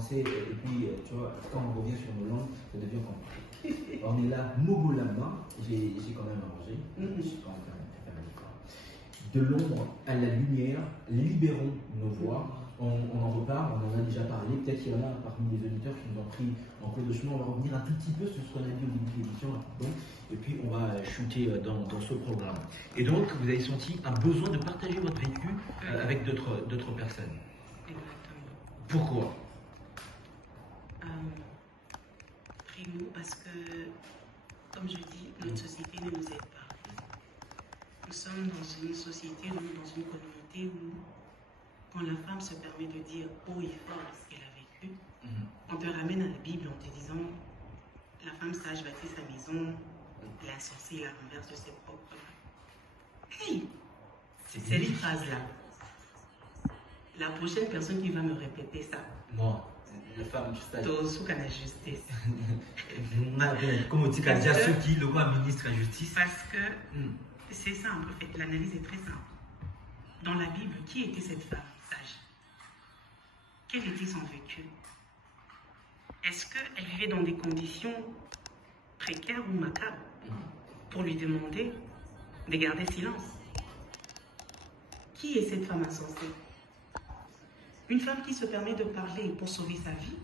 français, et puis, tu vois, quand on revient sur nos langues, ça devient compliqué. On est là, Mogo là-bas, j'ai quand même arrangé, j'ai quand même fait un effort. De l'ombre à la lumière, libérons nos voix. On en reparle, on en a déjà parlé. Peut-être qu'il y en a parmi les auditeurs qui nous ont pris en cours de chemin. On va revenir un tout petit peu sur ce qu'on a dit au début de l'émission. Et puis on va shooter dans ce programme. Et donc, vous avez senti un besoin de partager votre vécu avec d'autres personnes. Exactement. Pourquoi? Primo, parce que, comme je dis, notre société ne nous aide pas. Nous sommes dans une société, dans une communauté où, quand la femme se permet de dire haut et fort ce qu'elle a vécu, on te ramène à la Bible en te disant la femme sage bâtit sa maison, l'insensé la renverse de ses propres mains. Hey! C'est cette phrase-là. La prochaine personne qui va me répéter ça. Moi, la femme sage. Tosu kana justice. Comme on dit, qu'il y a ceux qui le roi ministre la justice. Parce que c'est simple, en fait, l'analyse est très simple. Dans la Bible, qui était cette femme sage? Quel était son vécu? Est-ce qu'elle vivait dans des conditions précaires ou macabres pour lui demander de garder silence? Qui est cette femme insensée? Une femme qui se permet de parler pour sauver sa vie,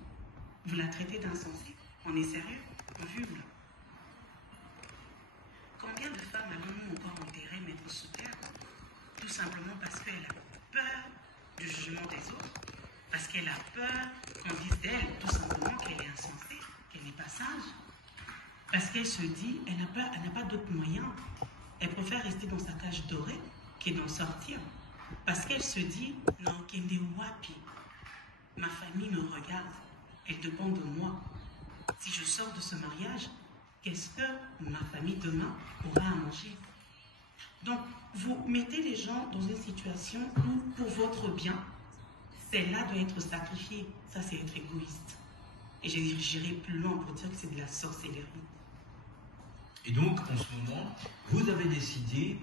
vous la traitez d'insensée? On est sérieux? Vu-vous là? Combien de femmes allons-nous encore enterrer, mettre sous terre, tout simplement parce qu'elle a peur du jugement des autres, parce qu'elle a peur qu'on dise d'elle tout simplement qu'elle est insensée, qu'elle n'est pas sage, parce qu'elle se dit, elle n'a pas d'autre moyen, elle préfère rester dans sa cage dorée que d'en sortir, parce qu'elle se dit, non, Kende Wapi, ma famille me regarde, elle dépend de moi. Si je sors de ce mariage, qu'est-ce que ma famille demain aura à manger? Donc, vous mettez les gens dans une situation où, pour votre bien, celle-là doit être sacrifiée. Ça, c'est être égoïste. Et j'irai plus loin pour dire que c'est de la sorcellerie. Et donc, en ce moment, vous avez décidé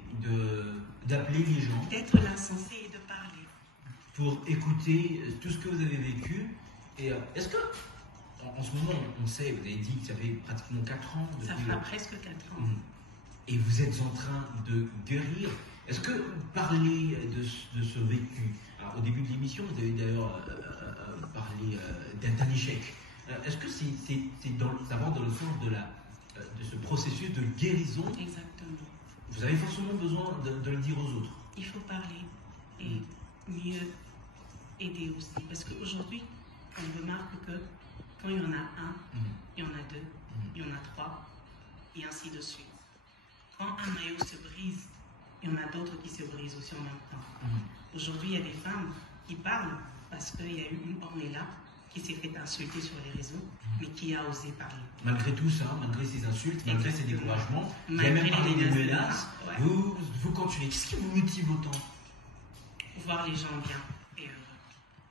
d'appeler les gens. D'être l'insensé et de parler. Pour écouter tout ce que vous avez vécu. Et est-ce que, en ce moment, on sait, vous avez dit que ça fait pratiquement 4 ans. Ça fera presque 4 ans. Et vous êtes en train de guérir. Est-ce que parler de ce vécu, alors, au début de l'émission, vous avez d'ailleurs parlé d'un échec. Est-ce que ça va dans le sens de ce processus de guérison? Exactement. Vous avez forcément besoin de le dire aux autres. Il faut parler et mieux aider aussi. Parce qu'aujourd'hui, on remarque que quand il y en a un, il y en a 2, il y en a 3, et ainsi de suite. Quand un maillot se brise, il y en a d'autres qui se brisent aussi en même temps. Aujourd'hui, il y a des femmes qui parlent parce qu'il y a eu une ornella qui s'est fait insulter sur les réseaux, mais qui a osé parler. Malgré tout ça, malgré ces insultes, malgré ces découragements, vous avez même parlé des menaces, vous continuez. Qu'est-ce qui vous motive autant? Voir les gens bien.